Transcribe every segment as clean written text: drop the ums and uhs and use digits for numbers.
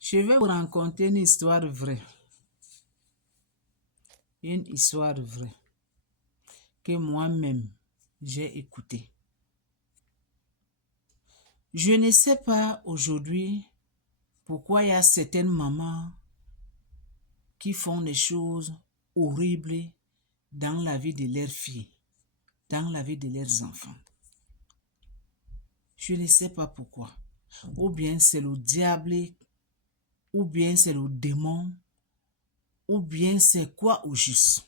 Je vais vous raconter une histoire vraie. Une histoire vraie que moi-même j'ai écoutée. Je ne sais pas aujourd'hui pourquoi il y a certaines mamans qui font des choses horribles dans la vie de leurs filles, dans la vie de leurs enfants. Je ne sais pas pourquoi. Ou bien c'est le diable, ou bien c'est le démon, ou bien c'est quoi au juste.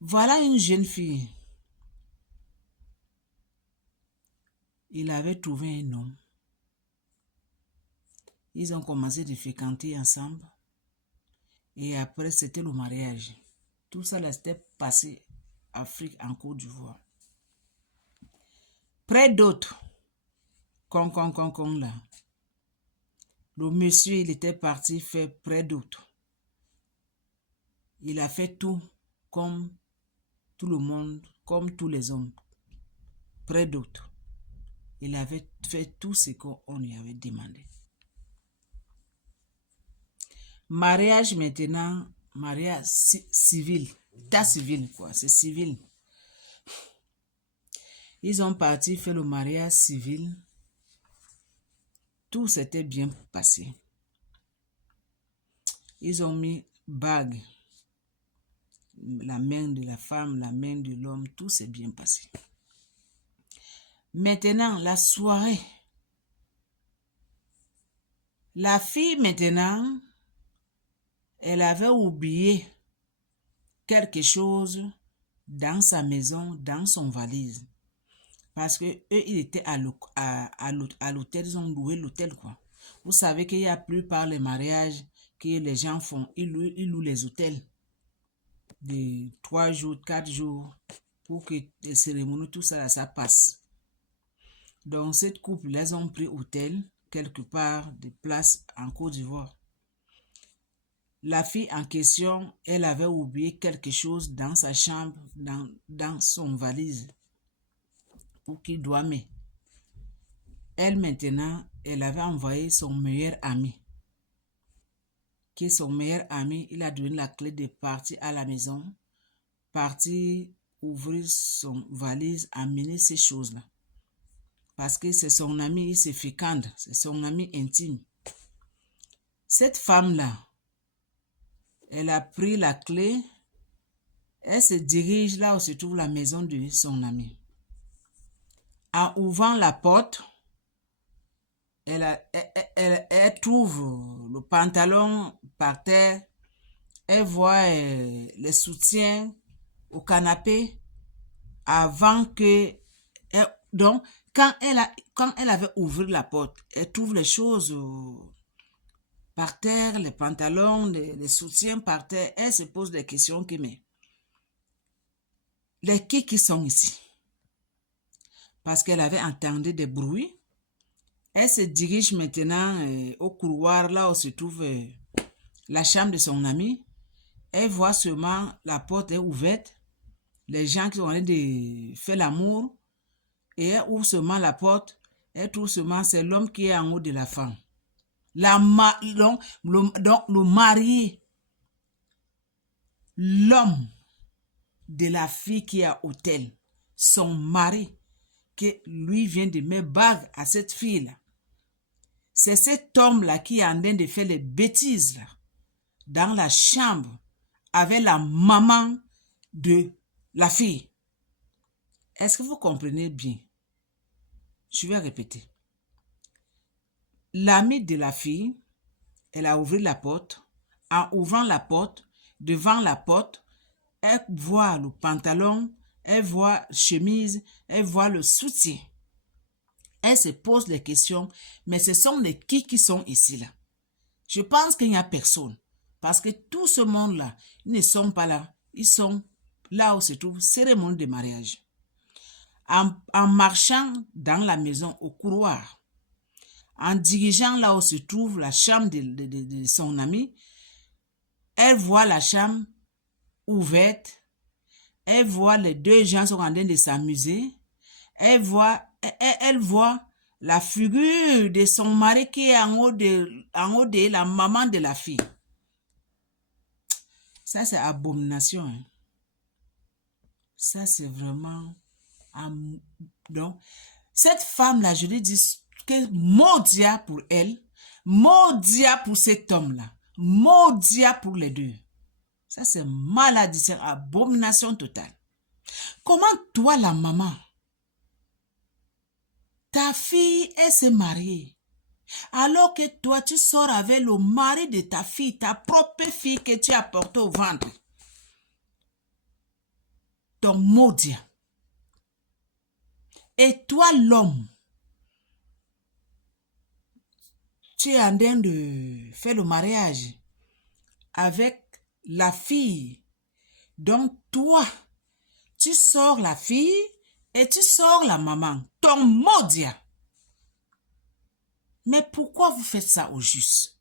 Voilà une jeune fille. Il avait trouvé un homme. Ils ont commencé de fréquenter ensemble. Et après, c'était le mariage. Tout ça, là, c'était passé en Afrique, en Côte d'Ivoire. Près d'autres, là. Le monsieur, il était parti faire près d'autres. Il a fait tout comme tout le monde, comme tous les hommes. Près d'autres. Il avait fait tout ce qu'on lui avait demandé. Mariage maintenant, mariage civil. Tas civil, quoi. C'est civil. Ils ont parti faire le mariage civil. Tout s'était bien passé. Ils ont mis bague. La main de la femme, la main de l'homme, tout s'est bien passé. Maintenant, la soirée. La fille, maintenant, elle avait oublié quelque chose dans sa maison, dans son valise. Parce que eux, ils étaient à l'hôtel, ils ont loué l'hôtel, quoi. Vous savez qu'il y a plus par les mariages que les gens font. Ils louent les hôtels de 3 jours, 4 jours, pour que les cérémonies, tout ça, ça passe. Donc, cette couple, les ont pris hôtel, quelque part, de place en Côte d'Ivoire. La fille en question, elle avait oublié quelque chose dans sa chambre, dans son valise, pour qu'il dormait. Elle, maintenant, elle avait envoyé son meilleur ami. Que son meilleur ami, il a donné la clé de partir à la maison, partir ouvrir son valise, amener ces choses-là. Parce que c'est son ami, il se féconde, c'est son ami intime. Cette femme-là, elle a pris la clé, elle se dirige là où se trouve la maison de son ami. En ouvrant la porte, elle trouve le pantalon par terre, elle voit les soutiens au canapé avant que... donc, quand elle avait ouvert la porte, elle trouve les choses par terre, les pantalons, les soutiens par terre. Elle se pose des questions que, mais, les qui sont ici? Parce qu'elle avait entendu des bruits. Elle se dirige maintenant au couloir, là où se trouve la chambre de son ami. Elle voit seulement la porte est ouverte. Les gens qui ont envie de faire l'amour. Et elle ouvre seulement la porte. Elle trouve seulement c'est l'homme qui est en haut de la femme. Donc, le marié, l'homme de la fille qui est à l'hôtel, son mari, que lui vient de mettre bague à cette fille-là. C'est cet homme-là qui est en train de faire les bêtises là, dans la chambre avec la maman de la fille. Est-ce que vous comprenez bien? Je vais répéter. L'amie de la fille, elle a ouvert la porte. En ouvrant la porte, devant la porte, elle voit le pantalon, elle voit la chemise, elle voit le soutien. Elle se pose les questions, mais ce sont les qui sont ici là. Je pense qu'il n'y a personne. Parce que tout ce monde-là, ils ne sont pas là. Ils sont là où se trouve cérémonie de mariage. En marchant dans la maison au couloir, en dirigeant là où se trouve la chambre de son ami, elle voit la chambre ouverte. Elle voit les deux gens sont en train de s'amuser. Elle voit elle voit la figure de son mari qui est en haut de la maman de la fille. Ça, c'est abomination. Hein. Ça, c'est vraiment... Donc, cette femme-là, je lui dis que maudia pour elle, maudia pour cet homme-là, maudia pour les deux. Ça, c'est maladie, c'est abomination totale. Comment toi, la maman, ta fille, elle s'est mariée, alors que toi, tu sors avec le mari de ta fille, ta propre fille que tu as portée au ventre. Ton maudit. Et toi, l'homme, tu es en train de faire le mariage avec la fille. Donc, toi, tu sors la fille et tu sors la maman. Ton maudit. Mais pourquoi vous faites ça au juste?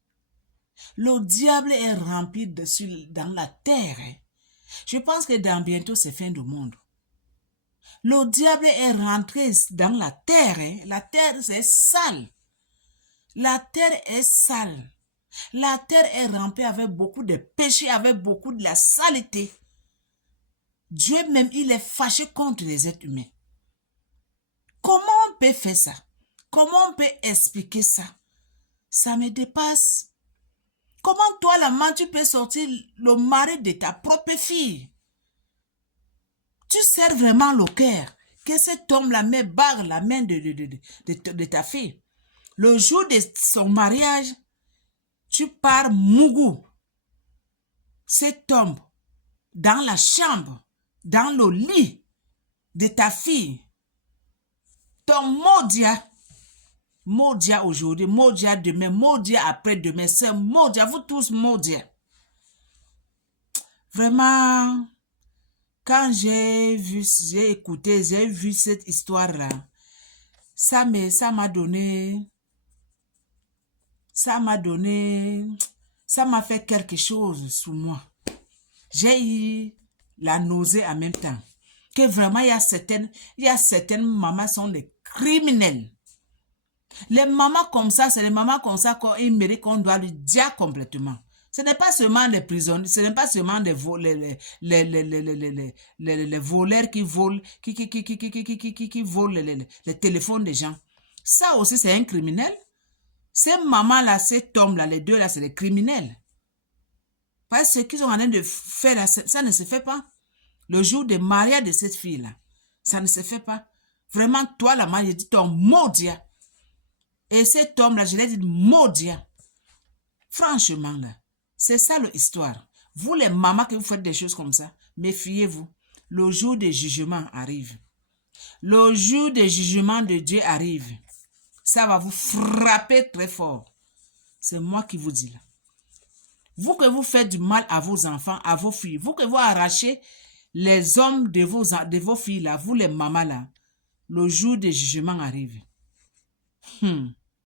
Le diable est rempli dans la terre. Hein? Je pense que dans bientôt, c'est fin du monde. Le diable est rentré dans la terre. Hein? La terre, c'est sale. La terre est sale. La terre est remplie avec beaucoup de péchés, avec beaucoup de la saleté. Dieu même, il est fâché contre les êtres humains. Comment on peut faire ça? Comment on peut expliquer ça? Ça me dépasse. Comment toi, la main, tu peux sortir le mari de ta propre fille? Tu sers vraiment le cœur que cet homme-là met barre la main de ta fille. Le jour de son mariage, tu pars mougou. Cet homme, dans la chambre, dans le lit de ta fille, ton maudia aujourd'hui, maudia demain, maudia après-demain, c'est maudia, vous tous maudia. Vraiment, quand j'ai écouté, j'ai vu cette histoire-là, ça m'a fait quelque chose sur moi. J'ai eu la nausée en même temps. Que vraiment, il y a certaines mamans sont des criminels. Les mamans comme ça, c'est les mamans comme ça qu'ils méritent qu'on doit lui dire complètement. Ce n'est pas seulement les prisonniers, ce n'est pas seulement les voleurs qui volent, qui volent les téléphones des gens. Ça aussi, c'est un criminel. Ces mamans-là, cet homme-là, les deux là, c'est des criminels. Parce que ce qu'ils ont en train de faire, ça ne se fait pas. Le jour de mariage de cette fille-là, ça ne se fait pas. Vraiment, toi, la maman, j'ai dit ton maudit. Et cet homme-là, je l'ai dit maudit. Franchement, là, c'est ça l'histoire. Vous, les mamans, que vous faites des choses comme ça, méfiez-vous. Le jour du jugement arrive. Le jour du jugement de Dieu arrive. Ça va vous frapper très fort. C'est moi qui vous dis là. Vous que vous faites du mal à vos enfants, à vos filles, vous que vous arrachez les hommes de vos filles là, vous les mamans là, le jour du jugement arrive.